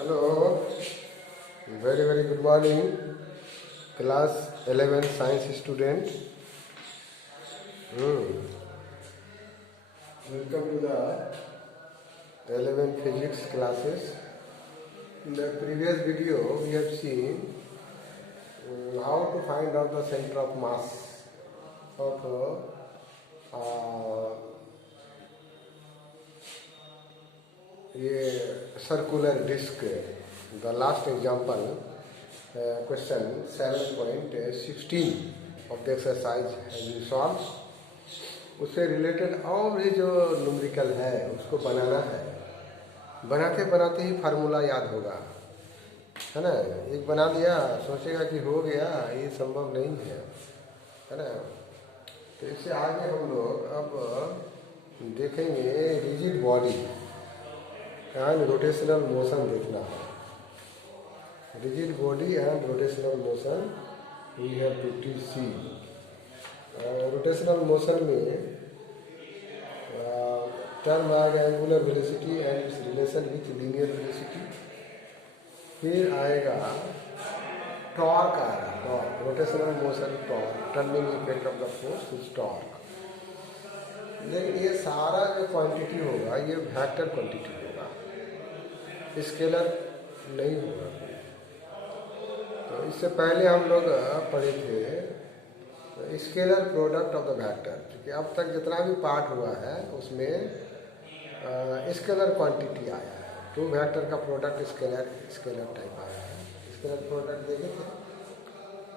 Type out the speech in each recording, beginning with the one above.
Hello, very good morning, class 11 science student. Welcome to the 11 physics classes. In the previous video, we have seen how to find out the center of mass of a circular disc. The last example question 7.16 of the exercise has been solved. उससे related और भी जो numerical है उसको बनाना है। बनाते बनाते ही formula याद होगा, है ना। एक बना दिया सोचेगा कि हो गया, ये संभव नहीं है ना। तो इससे आगे हम लोग अब देखेंगे rigid body and rotational motion देखना है। Rigid body and rotational motion we have to see. Rotational motion में टर्म आ गया angular velocity and its relation with linear velocity. फिर आएगा टॉर्क, आएगा torque, rotational motion torque, turning effect of the force is torque. लेकिन ये सारा जो क्वांटिटी होगा ये वेक्टर क्वांटिटी होगा, स्केलर नहीं होगा। तो इससे पहले हम लोग पढ़े थे scalar product of the vector, क्योंकि अब तक जितना भी पार्ट हुआ है उसमें स्केलर क्वांटिटी आया है। टू वेक्टर का प्रोडक्ट स्केलर टाइप आया है, स्केलर प्रोडक्ट देखे थे।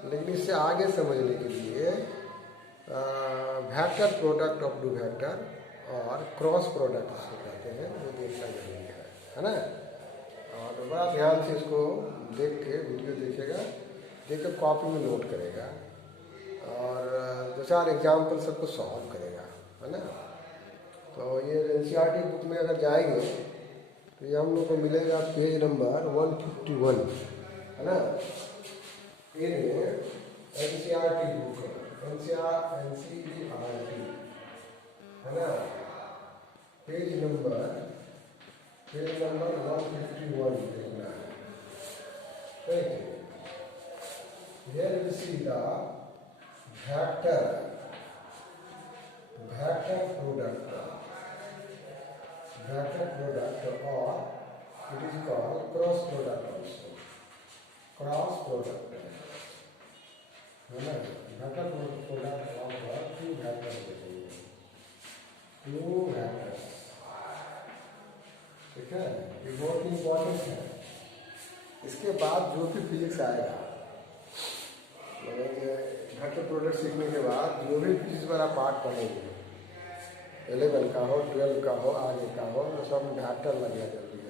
लेकिन इससे आगे समझने के लिए vector product of two vector और क्रॉस प्रोडक्ट जिसको कहते हैं वो देखना जरूरी है ना। और बड़ा ध्यान से इसको देख के वीडियो देखेगा, देख कर कॉपी में नोट करेगा और दो चार एग्जाम्पल सबको सॉल्व करेगा, है ना। तो ये एनसीईआरटी बुक में अगर जाएंगे तो ये हम लोग को मिलेगा पेज नंबर 151, है ना। ये एनसीईआरटी बुक, एनसीईआरटी, है ना। पेज नंबर 151 देखना है। ठीक है, here we see the vector product or it is called cross product also, cross product, है ना। vector product of two vectors, two vectors, ठीक है। ये बहुत इंपॉर्टेंट है। इसके बाद जो भी फिजिक्स आएगा, वेक्टर प्रोडक्ट सीखने के बाद जो भी फिजिक्स वाला पार्ट पढ़ेंगे, 11 का हो, 12 का हो, आगे का हो, तो सब वेक्टर लगना जरूरी है।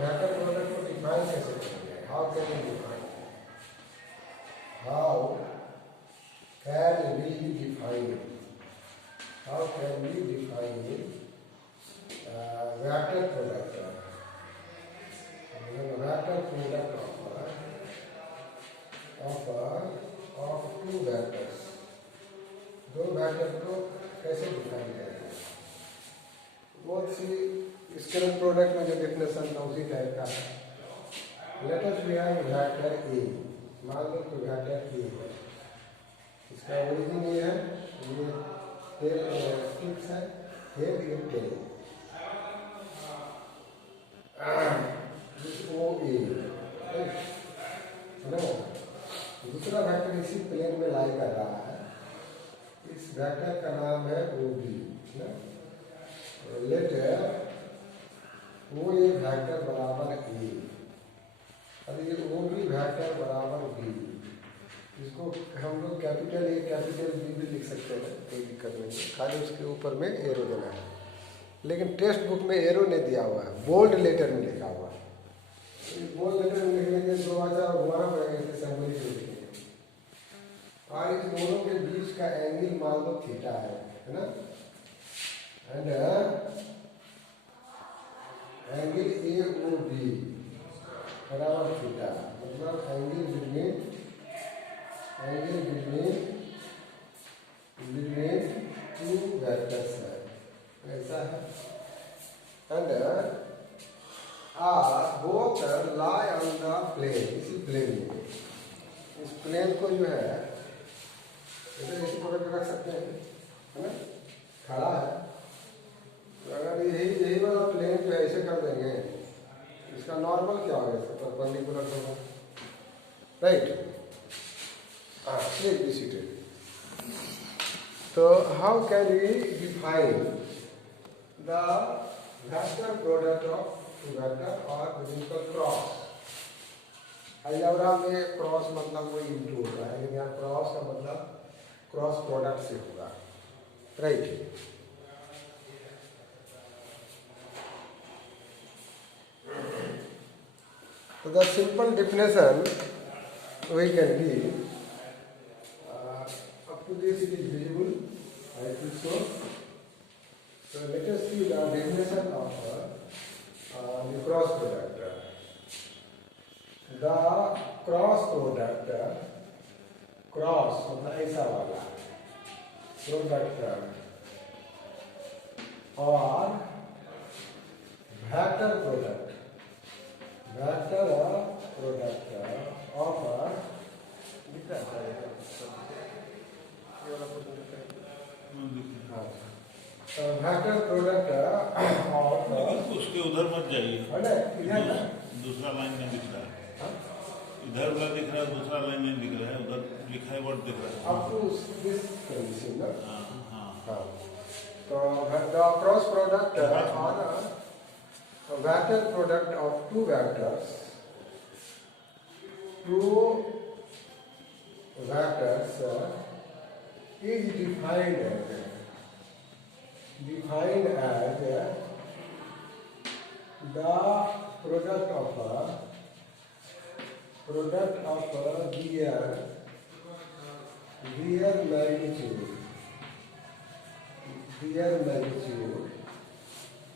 वेक्टर प्रोडक्ट को डिफाइन कैसे करेंगे? How can we define, how can we define, how can we define vector product, vector product of two vectors, दो वेक्टर को कैसे डिफाइन करेंगे? बहुत सी स्केलर प्रोडक्ट में जो डेफिनेशन था उसी टाइप का है। Let us we have vector A, मान लो कि वेक्टर ए है, इसका ओरिजिन ये है, ये फिक्स है, हेड ये टेल, ओ ए, है ना। दूसरा वेक्टर इसी प्लेन में लाई कर रहा है, इस वेक्टर का नाम है OB। लेट वो ये वेक्टर बराबर A और ये OB वेक्टर बराबर B, इसको हम लोग कैपिटल A कैपिटल B भी लिख सकते हैं, कोई दिक्कत नहीं है, खाली उसके ऊपर में एरो देना है। लेकिन टेक्स्ट बुक में एरो नहीं दिया हुआ है, बोल्ड लेटर में लिखा हुआ है। बोल्ड लेटर में लिखने के 2000 घुमाना पड़ेगा, जैसे और इस दोनों के बीच का एंगल मान लो थीटा है ना। एंड एंगल AOB बराबर थीटा, मतलब एंगल बिटवीन टू वेक्टर्स है, ऐसा है। एंड में जो है इसे ऐसे पकड़ के रख सकते हैं, है ना, खड़ा है। तो अगर यही वाला प्लेन जो है ऐसे कर देंगे, इसका नॉर्मल क्या होगा, इसका परपेंडिकुलर होगा, right. Be seated. So how can we define the vector product of two vector or numerical cross? Algebra में क्रॉस मतलब वो इंटू होता है, लेकिन यहाँ क्रॉस का मतलब क्रॉस प्रोडक्ट से होगा, right. So the simple definition we can give. This it is visible, I think so. So let us see the definition of the cross product. The cross product, cross मतलब ऐसा वाला product और vector product vector product और उसके उधर मत जाइए, दूसरा लाइन नहीं दिख रहा है, इधर वाला दिख रहा है, दूसरा लाइन नहीं दिख रहा है, उधर लिखा है वर्ड दिख रहा है। अप टू दिस कंडीशन ना, हाँ। तो द क्रॉस प्रोडक्ट और vector product of two vectors is defined as the product of their magnitude,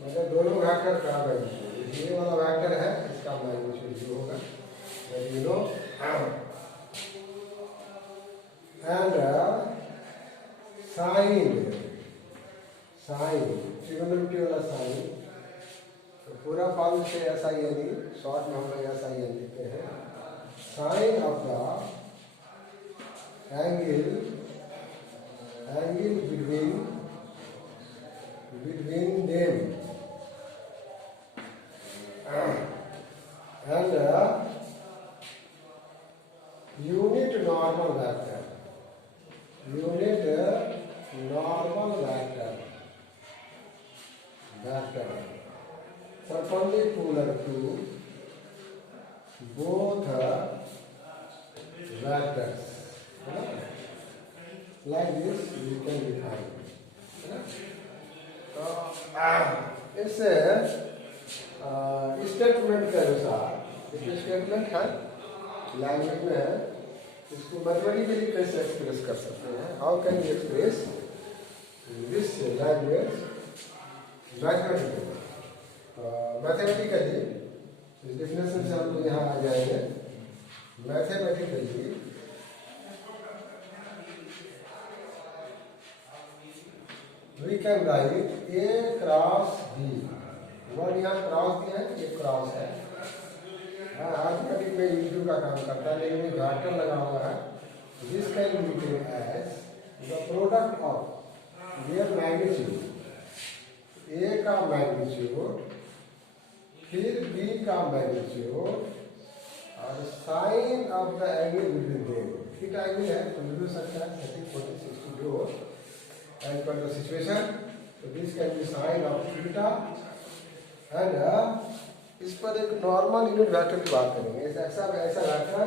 मतलब दोनों वेक्टर का मैग्नीट्यूड, ये वाला वेक्टर है, इसका मैग्नीट्यूड जो होगा you know, and sine trigonometry वाला साइन, तो पूरा फॉर्म से ऐसा ही यानी शॉर्ट में हम लोग ऐसा ही लिखते हैं, sine of the angle between them and unit normal vector perpendicular to both vectors, like this you can define, तो इससे स्टेटमेंट के अनुसार, स्टेटमेंट है लैंग्वेज में है, इसको मैथमेटिकली कैसे एक्सप्रेस कर सकते हैं, how can you express this language mathematically. इस डेफिनेशन से हम लोग यहाँ आ जाएंगे, mathematically we can write A cross B, one यहाँ क्रॉस दिया है, ये क्रॉस है, अर्थमेटिक में इंटू का काम करता है, लेकिन वेक्टर लगा हुआ है, this can be written as the product of their magnitude, A का मैग्नीट्यूड फिर B का मैग्नीट्यूड और sine of the angle between them, theta angle है तो मिल सकता है 30, 40, 60 degree as per the situation, so this can be sine of theta and इस पर एक नॉर्मल यूनिट वेक्टर की बात करेंगे, ऐसा वेक्टर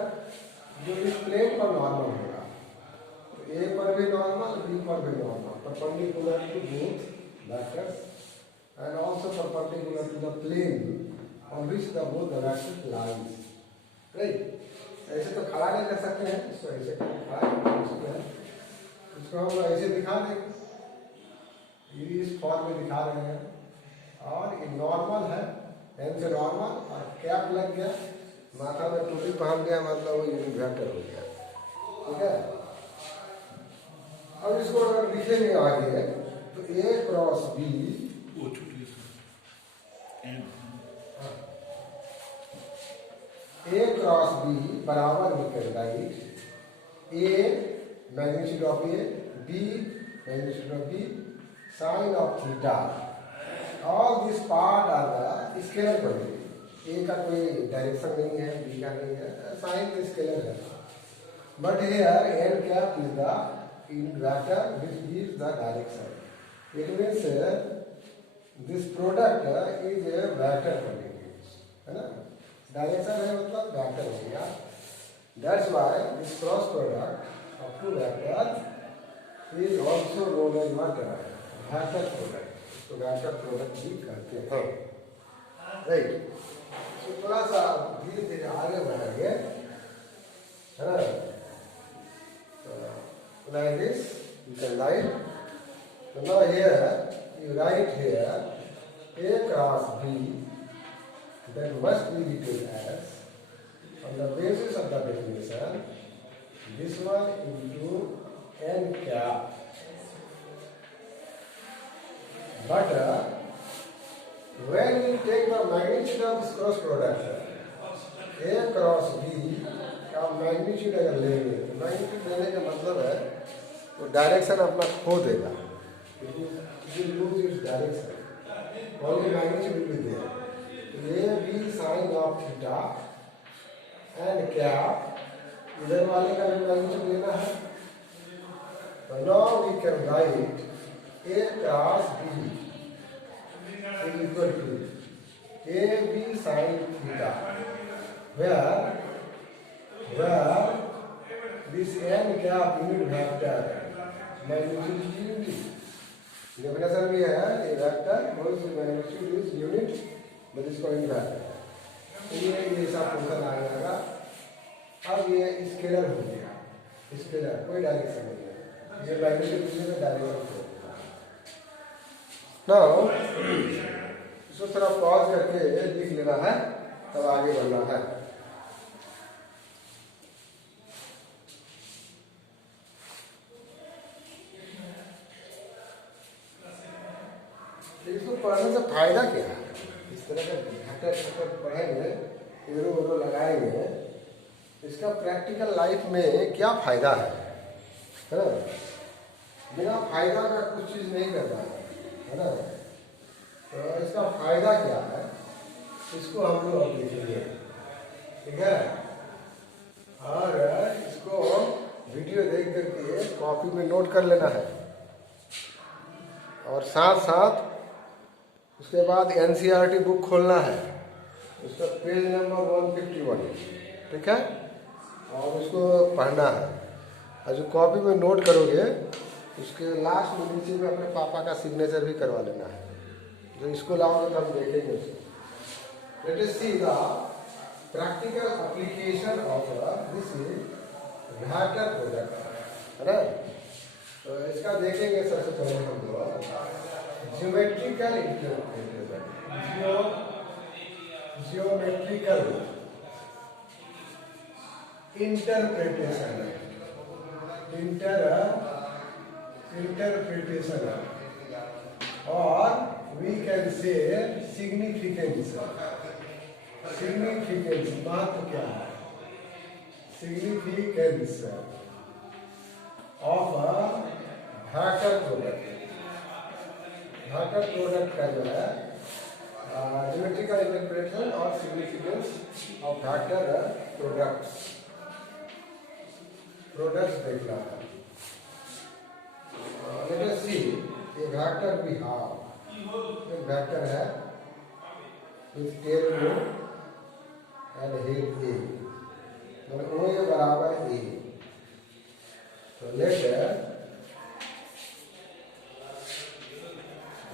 जो इस प्लेन पर नॉर्मल होगा, तो A पर भी नॉर्मल, B पर भी normal, perpendicular to both vectors and also perpendicular to the plane on which the both the vectors lies, right? ऐसे तो खड़ा नहीं कर सकते हैं, इसको ऐसे खड़ा कर सकते हैं, इसको हम ऐसे दिखा देंगे, इस फॉर्म में दिखा रहे हैं, और ये नॉर्मल है, एन से नॉर्मल, और कैप लग गया, माथा में टोपी पहन गया, मतलब वो यूनिट वेक्टर हो गया, ठीक है। अब इसको अगर लिखेंगे आगे तो A cross B, A cross B बराबर we can write A magnitude of A, B magnitude of B, sin of theta. All this part are the scalar quantity. A का कोई डायरेक्शन नहीं है, B का नहीं है, sin तो scalar है. But here n cap is the vector which gives the direction. It means this product is a vector quantity, है ना? Direction है मतलब vector हो गया. That's why this cross product of two vectors is also known as what? Vector product. तो vector product भी कहते हैं. Right? तो थोड़ा सा धीरे धीरे आगे बढ़ेंगे, है ना? Like this, you can write. So now here, you write here A cross B, that must be written as, on the basis of the definition, this one into n cap. But when we take the magnitude of this cross product, A cross B का magnitude अगर लेंगे तो magnitude लेने का मतलब है वो direction अपना खो देगा. Lose its direction, only magnitude will be there. तो A B sine of theta and cap इधर वाले का भी मैग्नीट्यूड लेना है. तो now we can write A cross B is equal to A B sine theta, where this n cap unit vector magnitude is unit. Definition भी है ये vector whose magnitude is unit, but इसको unit vector. तो ये सब function आ जाएगा. अब ये स्केलर हो गया, स्केलर कोई डायरेक्शन नहीं है, ये मैग्नीट्यूड में डायरेक्शन हो गया. नाउ इसको थोड़ा पॉज करके लिख लेना है, तब आगे बढ़ना है. इसको पढ़ने से फायदा क्या है? इस तरह का घटक पढ़ेंगे, एरो वेरो लगाएंगे, इसका प्रैक्टिकल लाइफ में क्या फायदा है ना? बिना फायदा का कुछ चीज़ नहीं करना है ना? तो इसका फायदा क्या है, इसको हम लोग अब देखेंगे, ठीक है? और इसको वीडियो देख करके कॉपी में नोट कर लेना है, और साथ साथ उसके बाद एनसीईआरटी बुक खोलना है, उसका पेज नंबर 151, ठीक है? और उसको पढ़ना है. और जो कॉपी में नोट करोगे उसके लास्ट में नीचे में अपने पापा का सिग्नेचर भी करवा लेना है. जो स्कूल आओगे तो हम देखेंगे उसको. Let us see the practical application of this vector product, है ना? तो इसका देखेंगे. सबसे पहले हम लोग ज्योमेट्रिकल इंटरप्रिटेशन, ज्योमेट्रिकल इंटरप्रिटेशन, और वी कैन से सिग्निफिकेंस. महत्व क्या है? Significance of vector product. Vector product का जो है ज्योमेट्रिकल इंटरप्रिटेशन और सिग्निफिकेंस ऑफ वेक्टर प्रोडक्ट्स देखना है. Let us see a vector we have. एक वेक्टर है with tail O and head A, मतलब O बराबर A. तो let O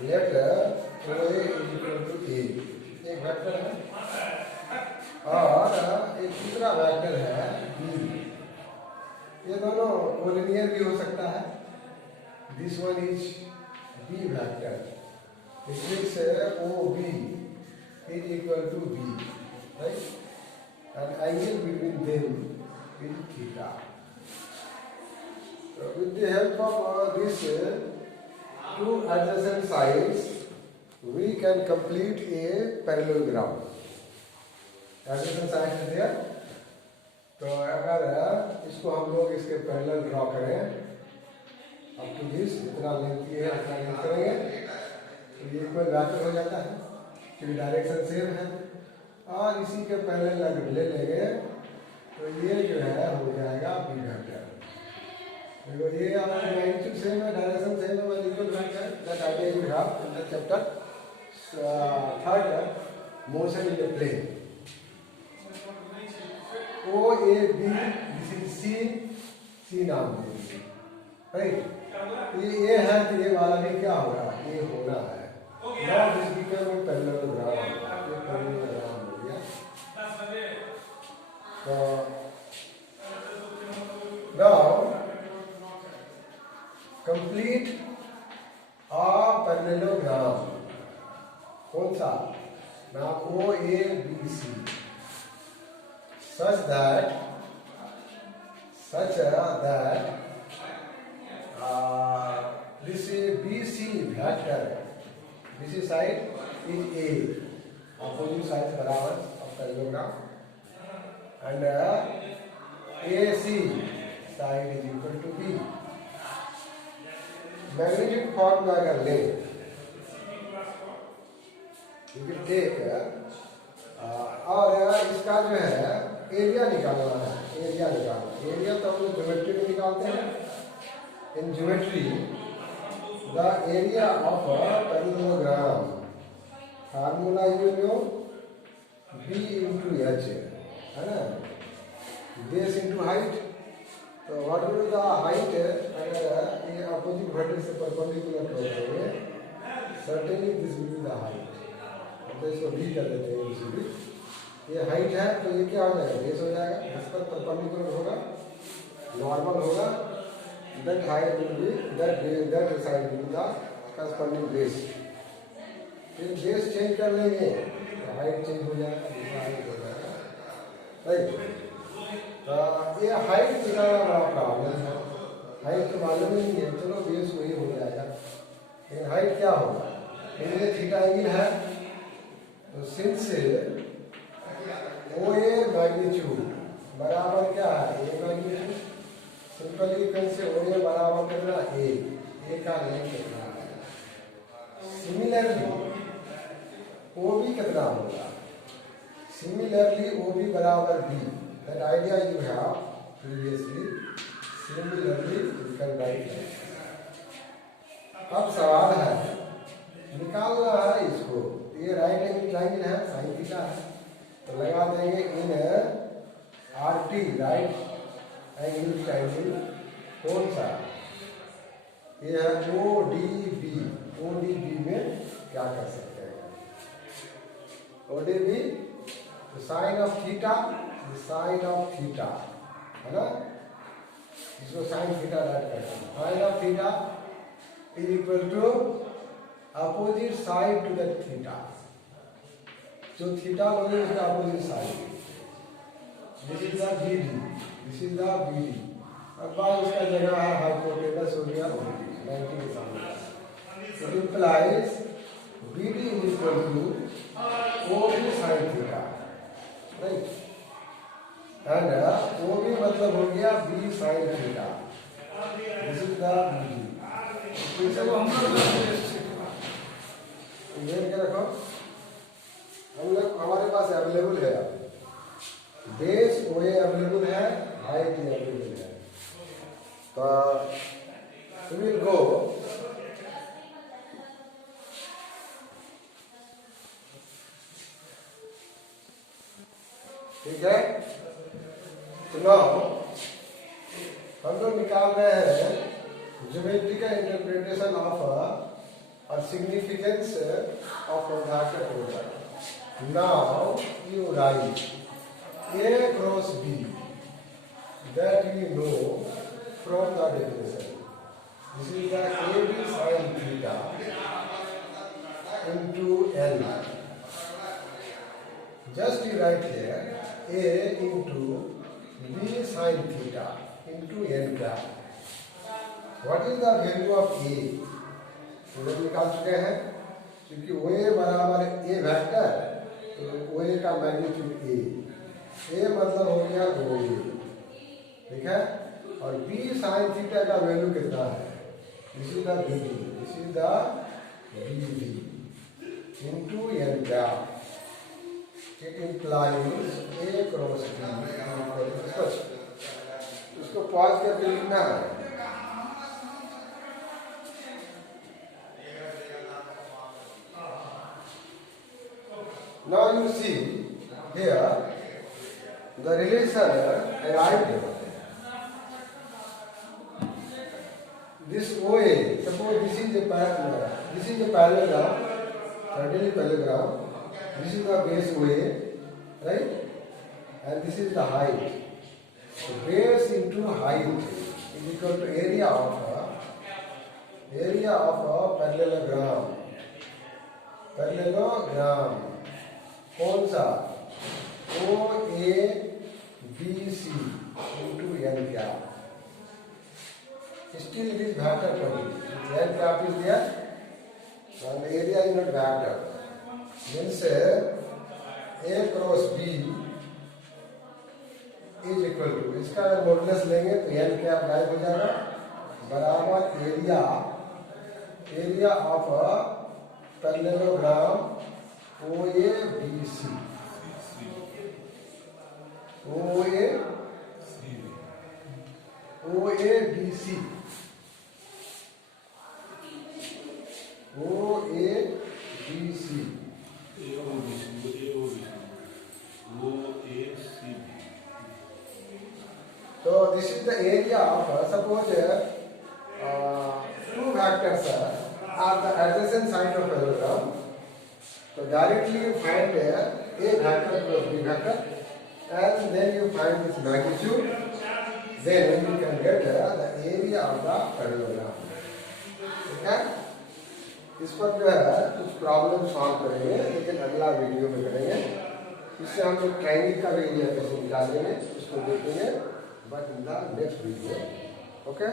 is equal to A, एक वेक्टर है. और एक दूसरा वेक्टर है B. ये दोनों कोलिनियर भी हो सकता है. This one is B vector. It means OB is equal to B, right? And angle between them is theta. So with the help of these two adjacent sides, we can complete a parallelogram. Adjacent sides are there. तो अगर इसको हम लोग इसके parallel draw करें up to this, जितना lengthy है उतना लेंथ करेंगे तो ये कोई वेक्टर हो जाता है क्योंकि डायरेक्शन सेम है। और इसी के पैरेलल अगर ले लेंगे तो ये जो है हो जाएगा बी वेक्टर। देखो ये हमारा मैग्नीट्यूड सेम है, डायरेक्शन सेम है, but equal vector. That idea you have in the chapter third motion in the plane. O A B, this is C, C नाम दीजिए, राइट। ये है तो ये वाला भी क्या होगा, ये होना है। Now this become a parallelogram, ये पैरेललोग्राम हो गया। तो नाउ कंप्लीट अ पैरेललोग्राम। कौन सा? Now O A B C such that this BC vector, BC side is A, opposite sides बराबर of parallelogram, and AC side is equal to B. Magnitude formula अगर ले, you will take और इसका जो है area निकालना है। Area तो हम लोग ज्योमेट्री में निकालते हैं। In geometry the area of parallelogram formula you know B into H है ना, बेस इंटू हाइट। तो व्हाट विल द हाइट, अगर ये अपोजिट वर्टेक्स से परपेंडिकुलर करेंगे certainly this will be the height. तो इसको बी कर देते हैं इसीलिए। ये हाइट है तो ये क्या हो जाएगा, बेस हो जाएगा। इस पर परपेंडिकुलर होगा, नॉर्मल होगा, that height will be that side will be the corresponding base. फिर बेस चेंज कर लेंगे तो हाइट चेंज हो जाएगा, दूसरा हाइट हो जाएगा, राइट। तो ये हाइट निकालना बड़ा प्रॉब्लम है। हाइट तो मालूम ही नहीं है, चलो बेस वही हो जाएगा, लेकिन हाइट क्या होगा। ये थीटा एंगल है तो सिंस ओ ए मैग्नीट्यूड बराबर क्या है, ए मैग्नीट्यूड। सिंपली कैन से ओ ए बराबर कितना, ए का लेंथ कितना है। सिमिलरली ओ बी कितना होगा, सिमिलरली ओ बी बराबर B. That idea you have previously. Similarly you can write. अब सवाल है निकालना है इसको। ये राइट एंगल ट्रायंगल है, साइन थीटा है, तो लगा देंगे in R T, right angle triangle. कौन सा? ये है O D B. O D B में क्या कर सकते हैं, O D B sine of theta, sine of theta है ना, इसको साइन थीटा राइट करते हैं। Sine of theta is equal to opposite side to the theta. जो थीटा लोगे उसका opposite side, this is the B D, this is the B D. अब बाद उसका जगह है हाइपोटेनस हो गया 90 के सामने। तो implies B D is equal to O B sine theta, right. And O B मतलब हो गया B sine theta, this is the B D. चलो हम देख के रखो, हम लोग हमारे पास अवेलेबल है बेस ओ ए अवेलेबल है, हाइट अवेलेबल है। तो विल गो ठीक है। तो नाउ हम लोग निकाल रहे हैं ज्योमेट्रिकल इंटरप्रिटेशन ऑफ और significance of quadratic product. Now you write A cross B, that we know from the definition. This is the AB sin theta into L. Just you write here A into B sin theta into N cap. What is the value of A? तो निकाल चुके हैं, क्योंकि ओ ए बराबर ए vector, तो ओ ए का magnitude ए मतलब हो गया 2a। ठीक है। और बी साइन थीटा का वैल्यू कितना है, this is the B D, this is the B D into n cap, it implies A cross B. इसको पॉज करके लिखना है। Now you see here the relation arrived. This OA, suppose this is a parallelogram, certainly parallelogram. This is the base OA, right? And this is the height. So base into height is equal to area of a parallelogram. Parallelogram कौन सा, O A B C into n cap. Still it is vector quantity. N cap is there and the area is not vector. Means A cross B is equal to, इसका अगर modulus लेंगे तो n cap गायब हो जाएगा, बराबर area of a parallelogram OABC, So this is the area of, suppose two vectors are the adjacent side of parallelogram. So directly you find A vector plus B vector, and then you find its magnitude. Then you can get the area of the parallelogram. ठीक है, इस पर जो है कुछ problem solve करेंगे, लेकिन अगला वीडियो में करेंगे। इससे हम लोग ट्रायंगल का भी एरिया कैसे निकालेंगे उसको देखेंगे, but in the next video. Okay.